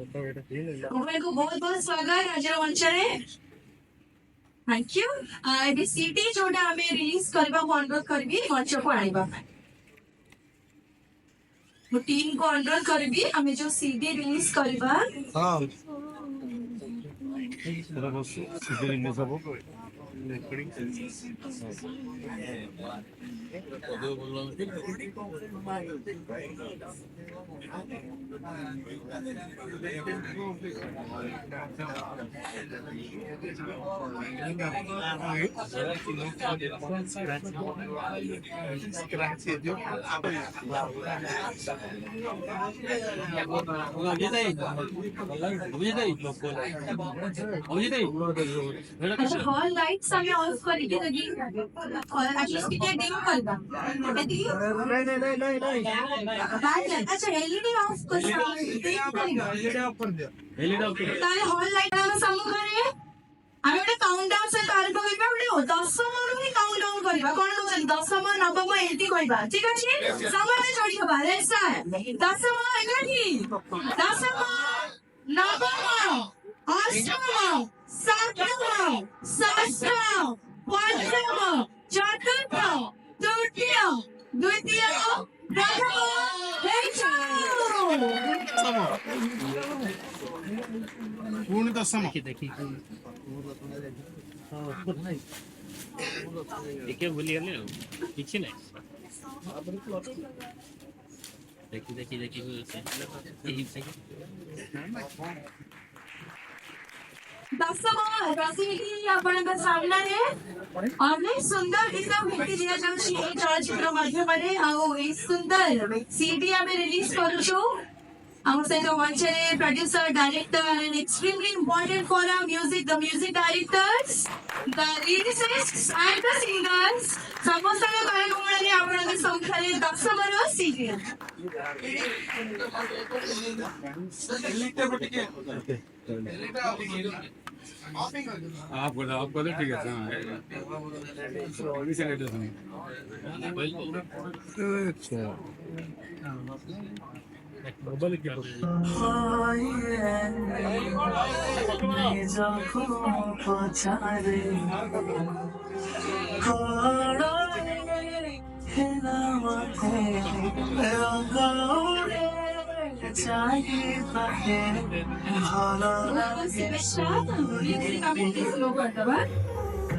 को बहुत बहुत स्वागत आज मंच रे थैंक यू ए सीडी जोटा हमें रिलीज करबा को अनुरोध करबी मंच को आनिबा मो टीम को अनुरोध करबी हमें जो सीडी रिलीज करबा हां सीडी में सब हॉल लाइट्स हमें ऑफ करके लगी और एटलीस्ट टिकट डिम करबा नहीं अच्छा एलईडी ऑफ कर एलईडी ऑफ कर दिया एलईडी ऑफ कर ताले हॉल लाइट हम सम्मुख रे আমি একটা কাউন্টডাউন সে আরম্ভ করিবা বলে 10 মান হি কাউন্টডাউন করিবা কোন কোন 10 মান নবম এলটি কইবা ঠিক আছে সবাই জড়ি হবা লেটস স্টার্ট 10 মান একাঠি 10 মান নবম অষ্টম সপ্তম ষষ্ঠ পঞ্চম চতুর্থ তৃতীয় দ্বিতীয় প্রথম पूर्ण दशम देखिए भूलिगले किसी नहीं देखी दशम रसीदी आपनका सामना रे अनेक सुंदर गीत भेटी दिया जाउछि ए चलचित्र माध्यम रे आ ए सुंदर सीडी आमे release करूछु our side of one producer, director, and extremely important for our music, the music directors, the lyricists, and the singers. समस्त के कहन गुणने आपण के संख्याले 10 बर सीडी आप कर दो ठीक है हां अभी से लेते हैं अच्छा मोबाइल की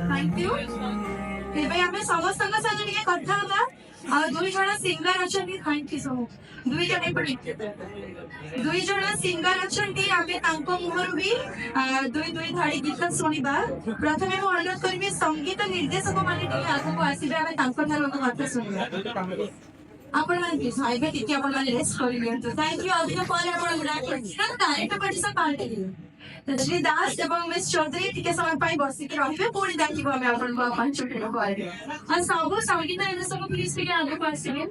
Thank you. ଏବେ ଆମେ ସମସ୍ତଙ୍କ ସାଙ୍ଗେ ଟିକେ କଥା ହବା ଆଉ 2 ଜଣ ସିଙ୍ଗର ଅଛନ୍ତି ଥ୍ୟାଙ୍କ ୟୁ ସୋ ମଚ୍ 2 ଜଣ ସିଙ୍ଗର ଅଛନ୍ତି ଆମେ ତାଙ୍କ ମୁହଁରୁ ବି 2 ଧାଡ଼ି ଗୀତ ଶୁଣିବା ପ୍ରଥମେ ମୁଁ ଅନୁରୋଧ କରିବି ସଙ୍ଗୀତ ନିର୍ଦ୍ଦେଶକ ମାନେ ଟିକେ ଆଗକୁ ଆସିବେ ଆମେ ତାଙ୍କ ଠାରୁ କଥା ଶୁଣିବା ଆପଣମାନେ ପ୍ଲିଜ୍ ଏବେ ଟିକେ ଆପଣମାନେ ରେଷ୍ଟ କରିନିଅନ୍ତୁ ଥ୍ୟାଙ୍କ ୟୁ ଅଧିକ ପରେ ଆପଣଙ୍କୁ ଡାକିବି direct participate party Shri Das ଏବଂ ମିସ୍ ଚୌଧୁରୀ ଟିକେ ସମୟ ପାଇଁ ବସିକି ରହିବେ ପୁଣି ଡାକିବୁ ଆମେ ଆପଣଙ୍କୁ 5 ମିନିଟ୍ ପରେ ଆଉ ସବୁ ସଙ୍ଗୀତ ନିର୍ଦ୍ଦେଶକ ପ୍ଲିଜ୍ ଟିକେ ଆଗକୁ ଆସିବେ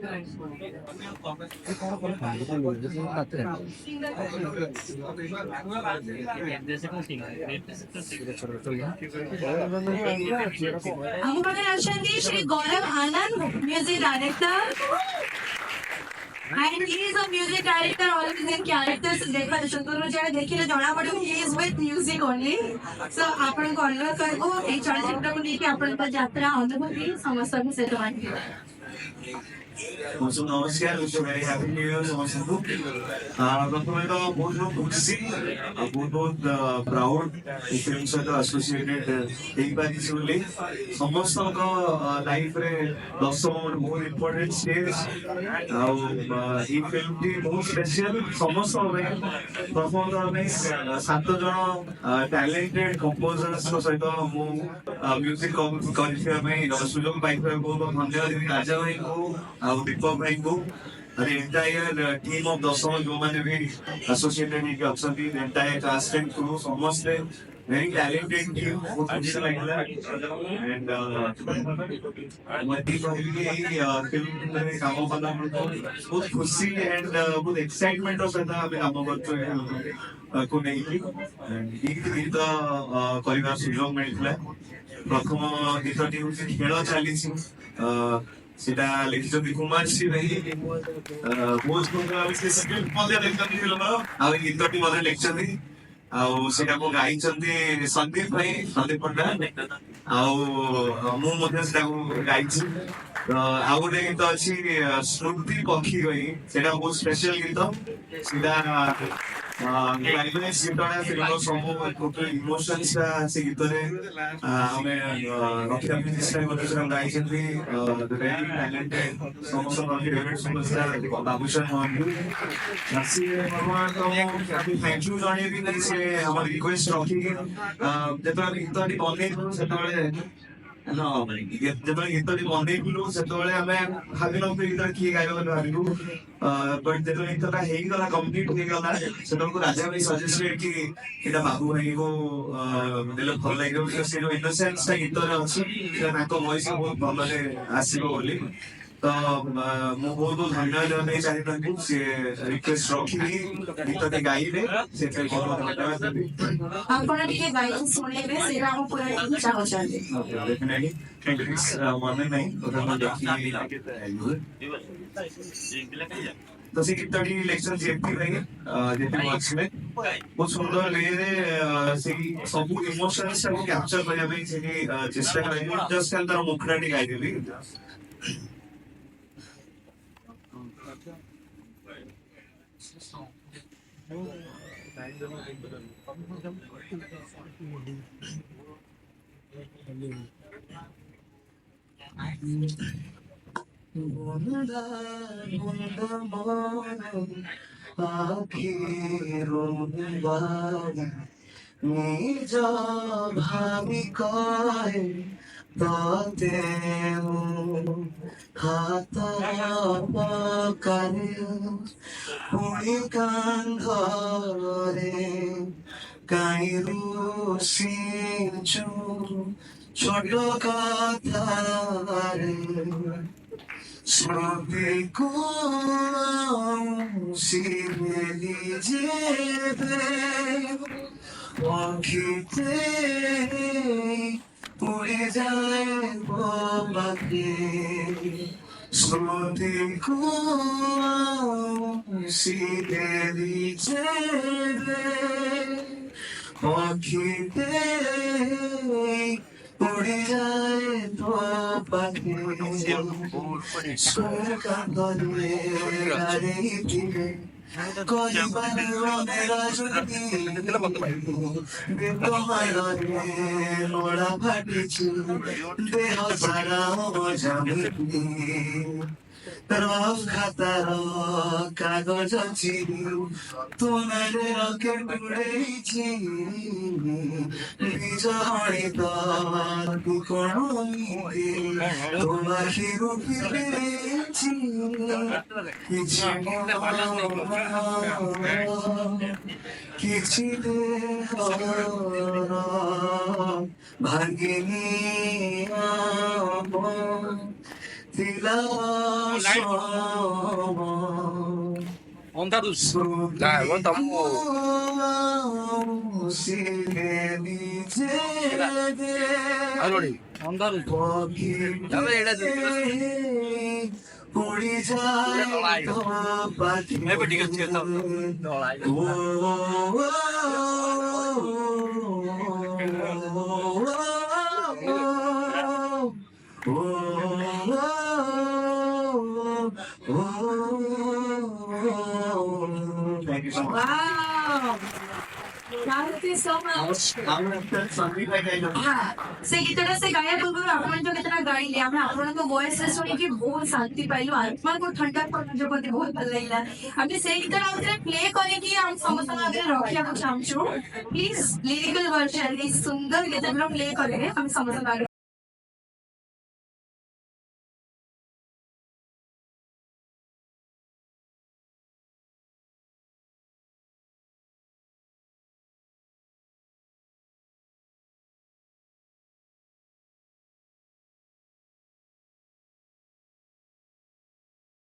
ଆମ ପାଖରେ ଅଛନ୍ତି Shri Gaurav Anand music director And he is a music director, always in characters. देखा चतुर जरा देखिए जଣା पड़े he is with music only. So आपण को अनुरोध करबो ए चलचित्र को लेके आपण पर यात्रा अनुभूति समस्त को से बांटिए नमस्कार वेरी हैप्पी न्यू ईयर समस्तु प्रथम तो बहुत बहुत खुशी बहुत बहुत प्राउड फिल्म सहित एसोसिएटेड एक बार बोली समस्त लाइफ रे 10 मोमेंट बहुत इंपोर्टेंट स्टेज ये फिल्म टी बहुत स्पेशल समस्त प्रथम तो 7 जन टैलेंटेड कंपोजर्स सहित मु म्यूजिक कर सुजोग पाई बहुत बहुत धन्यवाद राजा भाई को और दीपक भाई को अरे एंटायर टीम ऑफ दसम जो मैंने भी एसोसिएटेड है option the entire cast and crew समस्त वेरी टैलेंटेड टीम बहुत अच्छा लगा एंड मती भाई की फिल्म में काम करना बहुत खुशी एंड बहुत एक्साइटमेंट ऑफ था हमें काम करते हैं को नहीं की गीत करिवार सुजोग मिलता प्रथम गीतटी हूँ खेल चली सेटा लिखिଛନ୍ତି କୁମାର ସି ଭାଇ ବହୁତ ସୁନ୍ଦର ସ୍କ୍ରିପ୍ଟ ମଧ୍ୟ ଲେଖିଛନ୍ତି ଫିଲ୍ମର ଆଉ ଏ ଗୀତଟି ମଧ୍ୟ ଲେଖିଛନ୍ତି ଆଉ ସେଟାକୁ ଗାଇଛନ୍ତି ସନ୍ଦୀପ ଭାଇ ସନ୍ଦୀପ ପଣ୍ଡା ଆଉ ମୁଁ ମଧ୍ୟ ସେଟାକୁ ଗାଇଛି ଆଉ ଗୋଟେ ଗୀତ ଅଛି ସ୍ମୃତି ପକ୍ଷୀ କହି ସେଟା ବହୁତ ସ୍ପେଶାଲ ଗୀତ ସେଟା क्लाइमैक्स गीतटा फिल्म सब टोटल इमोशंस से गीतरे हमें रखिया भी चेष्टा करछन गाइछन्ती वेरी टैलेंटेड समस्त फेवरेट सुपरस्टार बाबूशान मोहन से भगवान को थैंक यू जणे भी से हमर रिक्वेस्ट रखी जेतरा गीतटी बने सेतबेले जब गीतटी बनेइलु सेतबेले हमें भाबी न गीत किए गाइबा भाबिलु बट जब गीतटा हेगला कंप्लीट हेगला सेतबेले राजा भाई सजेस्टेड कि एटा बाबू भाई को देले भल लागो से जो इनोसेंस ता गीतरे अछि ताको वॉइस बहुत भलरे आसीबो बोली तो मु बहुत धन्यवाद देना चाहिए से रिक्वेस्ट रखी गीतटी गाइबे से बहुत धन्यवाद देबी आपण ଟିକେ ଗାଇ ଶୁଣେଇବେ ସେଟା हम पूरा ठीक चाहछन्ते डेफिनेटली थैंक यू मन नहीं तो तो से गीतटी लेक्चर जेपी भाई जेपी वर्क्स में बहुत सुंदर वे रे से सब इमोशंस को कैप्चर करया में से चेष्टा करै जस्ट अंदर मुखराटी गाई देबी भावी कहे ताते हाता पकारे पुणी कांधरे काइरू सिंचु छोटो कथारे स्मृति को सिमेली जेबे आँखिते उड़े जाए वो बातें स्मृति को सिमेली जेबे आँखिते उड़े जाए तो बातें स्वर्ग का बने କରିବାର ମେରା ଜୁଟି ବେତମାଳରେ ଲୋଡ଼ା ଫାଟିଛୁ ଦେହ ସାରା ମଜାମୁଟି ରଫ୍ ଖାତାର କାଗଜ ଚିରି ତୋ ନାଁରେ ରକେଟ ଉଡେଇଛି ବିଜହଣି ତୁ କଣ ତୋ ଆଖିରୁ ଫିରେଇଛି କିଛି କିଛି ଭାଙ୍ଗିନି Ondarus. Nah, gua tamu. Halo nih. Ondarus. Tapi ada tuh. मैं भी टिकट चलता हूँ Thank you so much. Wow. Thank you so much. से गीतटा से गाया पूर्व आपण जो कितना गाइले हम आपण को वॉइस से सुनी कि बहुत शांति पाइलो आत्मा को ठंडा पर जो प्रति बहुत भल लागला हम से गीतटा उतरे प्ले करे कि हम समस्त आगे रखिया को चाहछु प्लीज लिरिकल वर्जन इस सुंदर गीतटा प्ले करे हम समस्त आगे